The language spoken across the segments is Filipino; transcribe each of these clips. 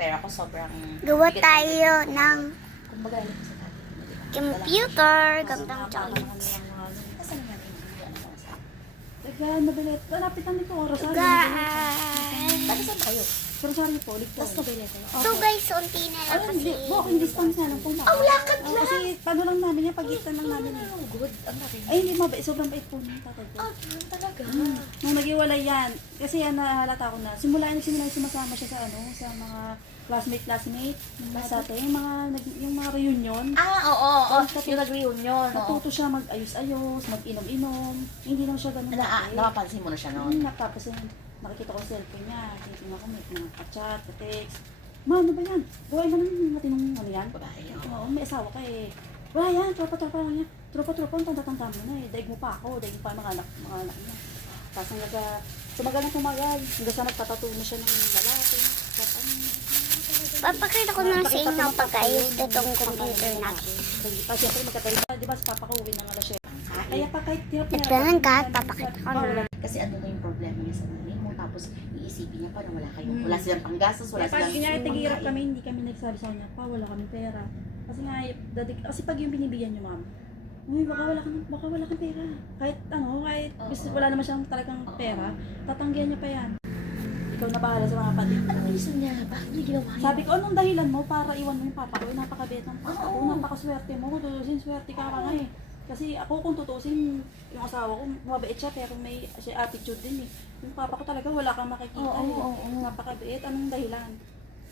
Pero ako sobrang... Gawa tayo ng Kumbaga, alam ko sa tatay. computer. Gandang chocolate. Nasaan naman yung Tagaan, mabilit. Malapit lang dito, Rosario. Guys. Taga saan kayo? Rosario po, ligtas. Tapos kabili kayo. So guys, unti na lang kasi. Walking distance na lang po. lakad lang. Kasi paano lang namin yan, pagitan lang namin eh. Oh, good. Ang laki. Ay, hindi mabait. Sobrang bait po ng tatay ko. Talaga. Nung nag-iwalay yan, kasi yan nahalata ko na, simula sumasama siya sa sa mga classmate, sa atin, yung mga reunion. Oo. Yung nag-reunion. Natuto siya mag-ayos-ayos, mag-inom-inom. Hindi naman siya ganun dati. Napapansin mo na siya noon. Tapos nakikita ko yung cellphone niya. Titingnan ko, may mga ka-chat, ka-text. Ma, ano ba yan? Buhay mo naman matinong ano yan? Babae. Oo, may asawa ka eh. Wala yan, tropa-tropa lang yan. Tropa-tropa, ang tanda-tanda mo na eh. Daig mo pa ako, daig mo pa mga anak niya. Tapos tumagal na tumagal. Hanggang sa nagpatato na siya ng lalaki. Papakita ko na sa inyo pag-ayos itong computer natin. Kasi siyempre magkatalit na, di ba, si Papa ko uwi ng alas 7. Kaya pa kahit hirap Ito lang guys, papakita ko na. Kasi ano na yung problema niya sa nanay mo. Tapos iisipin niya pa na wala kayo. Wala silang panggastos, wala Pag silang... ginahit kami, hindi kami nagsabi sa kanya, pa, wala kami pera. Kasi nga, kasi pag yung binibigyan niyo, ma'am, uy, baka wala kang pera. Kahit gusto, wala naman siyang talagang pera, tatanggihan niya pa yan. Ikaw na bahala sa mga kapatid. Anong reason niya? Bakit niya ginawa yun? Sabi ko, anong dahilan mo para iwan mo yung papa ko? Napakabait ng papa ko, napakaswerte mo. Kung tutusin, swerte ka nga eh. Kasi ako kung tutusin, yung asawa ko, mabait siya, pero may attitude din eh. Yung papa ko talaga, wala kang makikita eh. Napakabait, anong dahilan?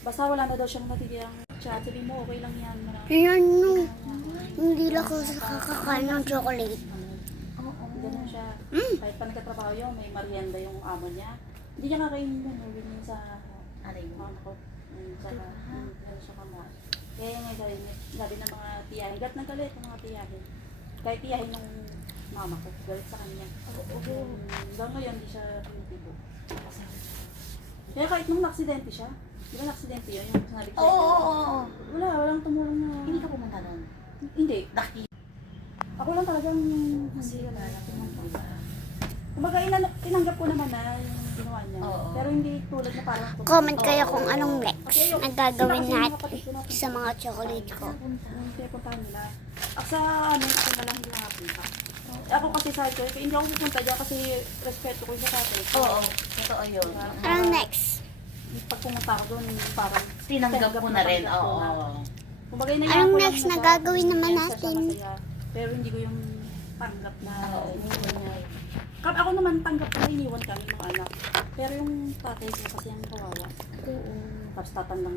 Basta wala na daw siyang natitirang chat. Sabi mo, okay lang yan. Ayan no. Hindi lang ako kakakain ng chocolate. Ganun siya. Kahit pa nagkatrabaho yun, may merienda yung amo niya. Hindi niya kakainin yun, uwi niya sa Alay mo. mga ko. Gano'n siya kama. Kaya yung sabi ng mga tiyahin, galit ng galit ng mga tiyahin. Kahit tiyahin ng mama ko, galit sa kanya. Hanggang ngayon, hindi siya pinitibo. Kaya kahit nung naksidente siya, di ba naksidente yun, yung sinabi ko. Walang tumulong na. Hindi ka pumunta noon. Hindi. Nakita. Ako lang talagang Kasi wala na pumunta. kumbaga tinanggap ko naman na yung ginawa niya. Pero hindi tulad na parang Comment kayo kung anong next na gagawin natin sa mga chocolate ko. Pinapuntahan nila. Sa ako na lang hindi nakapunta. Ako kasi sabi ko, hindi ako pupunta dyan kasi respeto ko yung sa tatay. Oo. Totoo yun. Anong next? Pag pumunta ako doon, parang Tinanggap mo na rin. tanggap ko Oo. na. Kumbaga, inayaan Anong ko lang next na na siya, gagawin naman yes, natin? masaya. Pero hindi ko yung tanggap na iniwan niya. Ako naman tanggap na iniwan kami mga anak. Pero yung tatay ko kasi ang kawawa. Tapos tatandang